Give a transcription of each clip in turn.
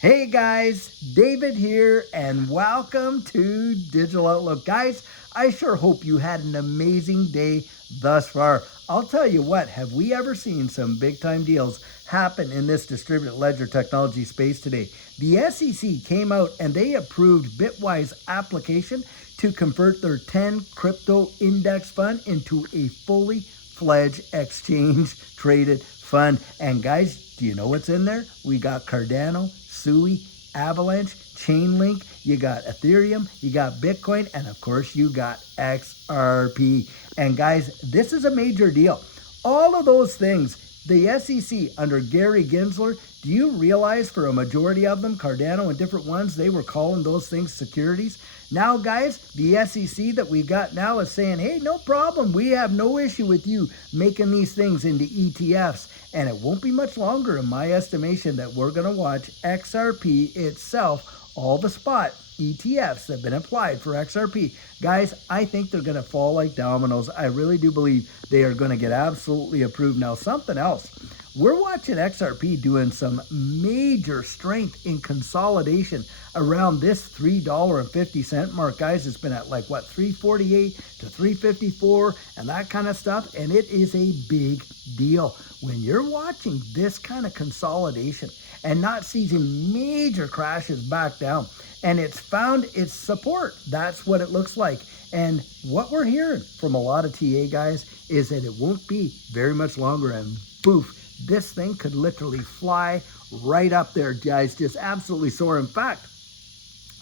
Hey guys, David here, and welcome to Digital Outlook. Guys, I sure hope you had an amazing day thus far. I'll tell you what, have we ever seen some big time deals happen in this distributed ledger technology space today? The SEC came out and they approved Bitwise application to convert their 10 crypto index fund into a fully fledged exchange traded fund. And guys, do you know what's in there? We got Cardano, Sui, Avalanche, Chainlink, you got Ethereum, you got Bitcoin, and of course you got XRP. And guys, this is a major deal. All of those things, the SEC under Gary Gensler, do you realize for a majority of them, Cardano and different ones, they were calling those things securities? Now, guys, the SEC that we got now is saying, hey, no problem. We have no issue with you making these things into ETFs. And it won't be much longer, in my estimation, that we're going to watch XRP itself, all the spot ETFs that have been applied for XRP. Guys, I think they're going to fall like dominoes. I really do believe they are going to get absolutely approved. Now, something else. We're watching XRP doing some major strength in consolidation around this $3.50 mark. Guys, it's been at like what, 348 to 354 and that kind of stuff. And it is a big deal. When you're watching this kind of consolidation and not seeing major crashes back down, and it's found its support, that's what it looks like. And what we're hearing from a lot of TA guys is that it won't be very much longer, and poof, this thing could literally fly right up there, guys, just absolutely soar. In fact,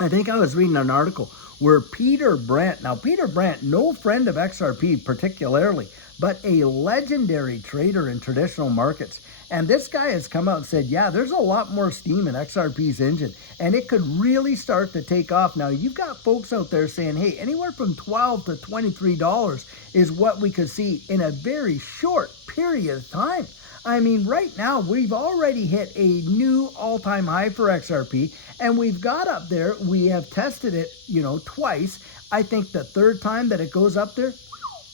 I think I was reading an article where Peter Brandt, now Peter Brandt, no friend of XRP particularly, but a legendary trader in traditional markets. And this guy has come out and said, yeah, there's a lot more steam in XRP's engine, and it could really start to take off. Now, you've got folks out there saying, hey, anywhere from $12 to $23 is what we could see in a very short period of time. I mean, right now, we've already hit a new all-time high for XRP, and we've got up there, we have tested it, twice. I think the third time that it goes up there,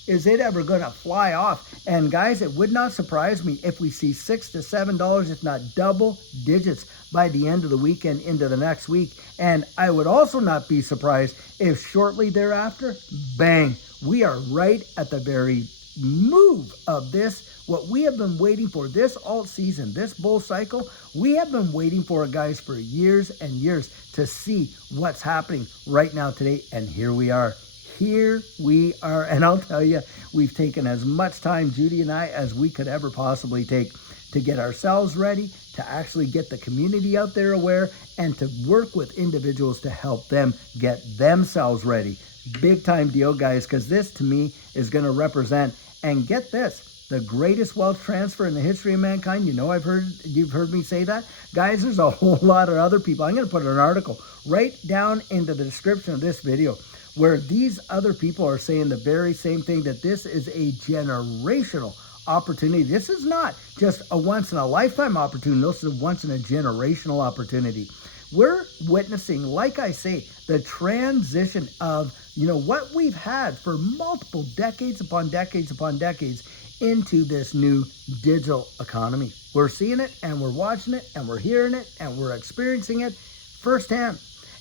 is it ever going to fly off? And guys, it would not surprise me if we see $6 to $7, if not double digits, by the end of the weekend into the next week. And I would also not be surprised if shortly thereafter, bang, we are right at the very move of this, what we have been waiting for, this alt season, this bull cycle. We have been waiting for it, guys, for years and years to see what's happening right now today. And here we are. Here we are, and I'll tell you, we've taken as much time, Judy and I, as we could ever possibly take to get ourselves ready, to actually get the community out there aware, and to work with individuals to help them get themselves ready. Big time deal, guys, because this to me is going to represent, and get this, the greatest wealth transfer in the history of mankind. You've heard me say that. Guys, there's a whole lot of other people. I'm going to put an article right down into the description of this video, where these other people are saying the very same thing, that this is a generational opportunity. This is not just a once-in-a-lifetime opportunity. This is a once-in-a-generational opportunity. We're witnessing, like I say, the transition of, what we've had for multiple decades upon decades upon decades into this new digital economy. We're seeing it, and we're watching it, and we're hearing it, and we're experiencing it firsthand.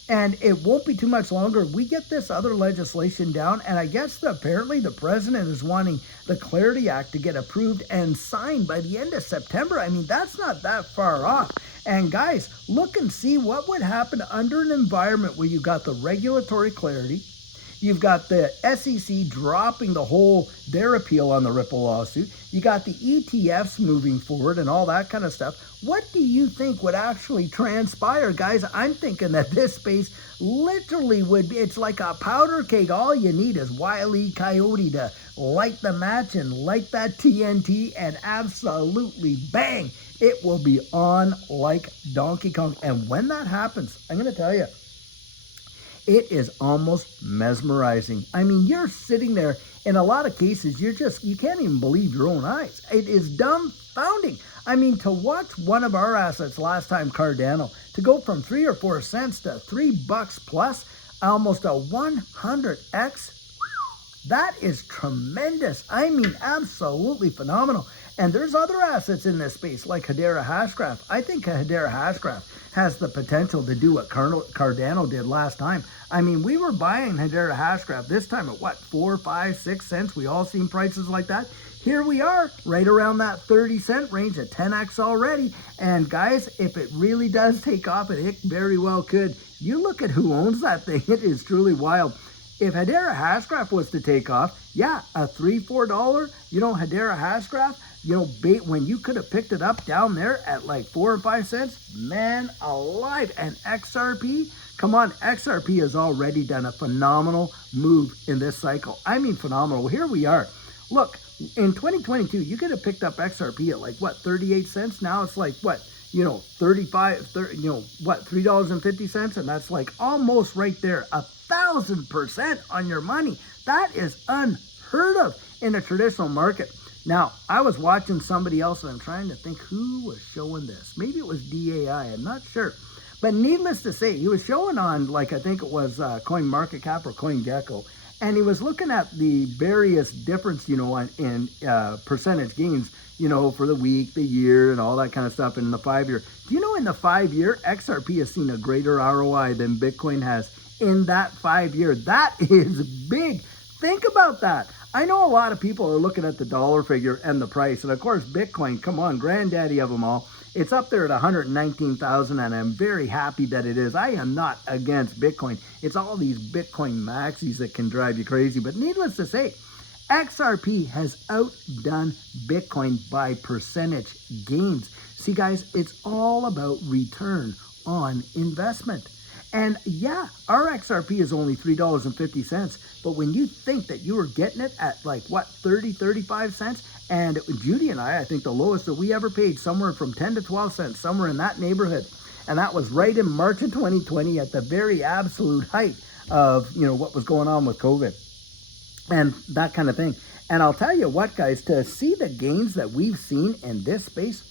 And it won't be too much longer. We get this other legislation down, and I guess apparently the president is wanting the Clarity Act to get approved and signed by the end of September. I mean, that's not that far off. And guys, look and see what would happen under an environment where you've got the regulatory clarity, you've got the SEC dropping their appeal on the Ripple lawsuit, you got the ETFs moving forward and all that kind of stuff. What do you think would actually transpire, guys? I'm thinking that this space literally would be, it's like a powder keg. All you need is Wile E. Coyote to light the match and light that TNT, and absolutely bang, it will be on like Donkey Kong. And when that happens, I'm going to tell you, it is almost mesmerizing. I mean, you're sitting there, in a lot of cases, you can't even believe your own eyes. It is dumbfounding. I mean, to watch one of our assets last time, Cardano, to go from 3 or 4 cents to $3 plus, almost a 100x, that is tremendous. I mean, absolutely phenomenal. And there's other assets in this space like Hedera Hashgraph. I think Hedera Hashgraph has the potential to do what Cardano did last time. I mean, we were buying Hedera Hashgraph this time at what, 4, 5, 6 cents? We all seen prices like that. Here we are, right around that 30-cent range at 10x already. And guys, if it really does take off, it very well could. You look at who owns that thing, it is truly wild. If Hedera Hashgraph was to take off, yeah, a $3, $4, Hedera Hashgraph, when you could have picked it up down there at like 4 or 5 cents, man alive. And XRP, come on, XRP has already done a phenomenal move in this cycle. I mean, phenomenal. Here we are. Look, in 2022, you could have picked up XRP at like what, 38 cents? Now it's like what, 35, 30, what, $3.50, and that's like almost right there, 1,000% on your money. That is unheard of in a traditional market. Now, I was watching somebody else, and I'm trying to think who was showing this. Maybe it was DAI, I'm not sure. But needless to say, he was showing on, like, I think it was CoinMarketCap or CoinGecko, and he was looking at the various difference, in percentage gains, for the week, the year, and all that kind of stuff in the 5-year. Do you know in the 5-year, XRP has seen a greater ROI than Bitcoin has in that 5-year? That is big. Think about that. I know a lot of people are looking at the dollar figure and the price. And of course, Bitcoin, come on, granddaddy of them all. It's up there at 119,000, and I'm very happy that it is. I am not against Bitcoin. It's all these Bitcoin maxis that can drive you crazy. But needless to say, XRP has outdone Bitcoin by percentage gains. See, guys, it's all about return on investment. And yeah, our XRP is only $3.50, but when you think that you were getting it at like what, 30, 35 cents, and Judy and I think the lowest that we ever paid, somewhere from 10 to 12 cents, somewhere in that neighborhood. And that was right in March of 2020 at the very absolute height of, what was going on with COVID and that kind of thing. And I'll tell you what, guys, to see the gains that we've seen in this space,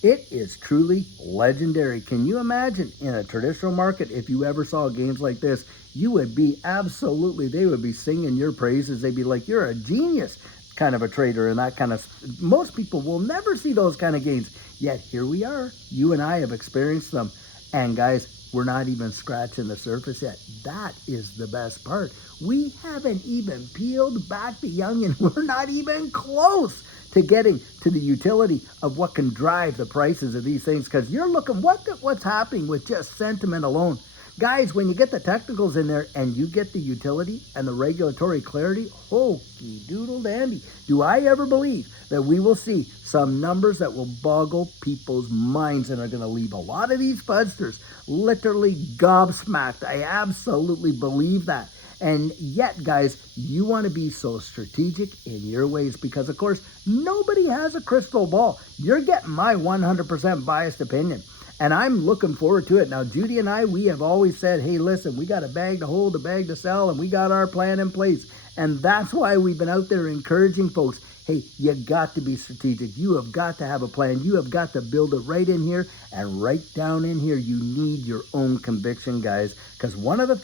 it is truly legendary. Can you imagine in a traditional market, if you ever saw gains like this, you would be they would be singing your praises. They'd be like, you're a genius kind of a trader, and that kind of, most people will never see those kind of gains. Yet here we are. You and I have experienced them. And guys, we're not even scratching the surface yet. That is the best part. We haven't even peeled back the onion. We're not even close to getting to the utility of what can drive the prices of these things, because you're looking what's happening with just sentiment alone. Guys, when you get the technicals in there and you get the utility and the regulatory clarity, hokey doodle dandy. Do I ever believe that we will see some numbers that will boggle people's minds and are going to leave a lot of these fudsters literally gobsmacked? I absolutely believe that. And yet, guys, you want to be so strategic in your ways because, of course, nobody has a crystal ball. You're getting my 100% biased opinion, and I'm looking forward to it. Now, Judy and I, we have always said, hey, listen, we got a bag to hold, a bag to sell, and we got our plan in place. And that's why we've been out there encouraging folks, hey, you got to be strategic. You have got to have a plan. You have got to build it right in here, and right down in here, you need your own conviction, guys, because one of the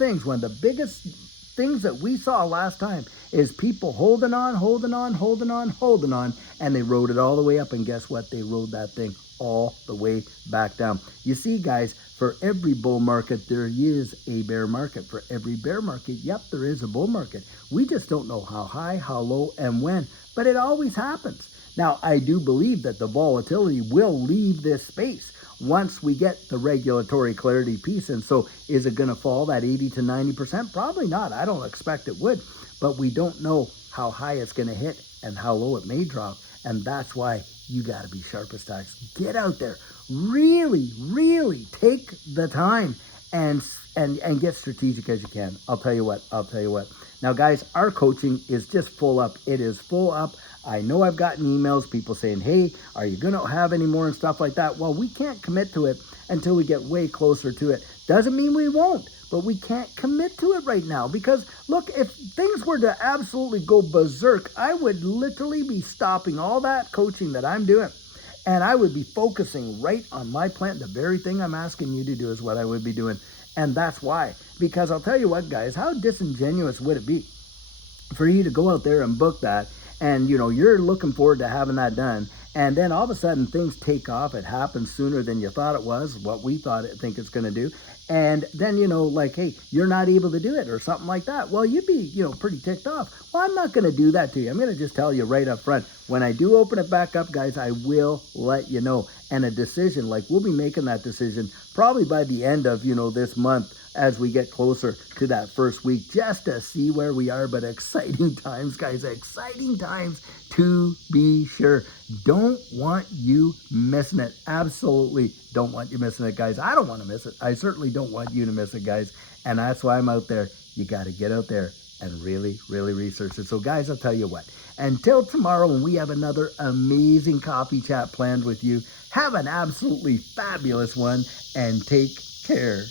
biggest things that we saw last time is people holding on, and they rode it all the way up, and guess what? They rode that thing all the way back down. You see, guys, for every bull market, there is a bear market. For every bear market, yep, there is a bull market. We just don't know how high, how low, and when, but it always happens. Now, I do believe that the volatility will leave this space once we get the regulatory clarity piece. And so is it going to fall that 80 to 90%? Probably not. I don't expect it would, but we don't know how high it's going to hit and how low it may drop. And that's why you got to be sharp as tacks. Get out there, really, really take the time and get strategic as you can. I'll tell you what. Now, guys, our coaching is just full up. It is full up. I know I've gotten emails, people saying, hey, are you going to have any more and stuff like that? Well, we can't commit to it until we get way closer to it. Doesn't mean we won't, but we can't commit to it right now because, look, if things were to absolutely go berserk, I would literally be stopping all that coaching that I'm doing, and I would be focusing right on my plan. The very thing I'm asking you to do is what I would be doing, and that's why. Because I'll tell you what, guys, how disingenuous would it be for you to go out there and book that and you're looking forward to having that done, and then all of a sudden things take off. It happens sooner than you thought it was, what we think it's going to do. And then, like, hey, you're not able to do it or something like that. Well, you'd be, pretty ticked off. Well, I'm not going to do that to you. I'm going to just tell you right up front. When I do open it back up, guys, I will let you know. And a decision, like, we'll be making that decision probably by the end of, this month, as we get closer to that first week, just to see where we are. But exciting times, guys, exciting times to be sure. Don't want you missing it. Absolutely don't want you missing it, guys. I don't want to miss it. I certainly don't want you to miss it, guys. And that's why I'm out there. You got to get out there and really, really research it. So, guys, I'll tell you what. Until tomorrow, when we have another amazing coffee chat planned with you, have an absolutely fabulous one and take care.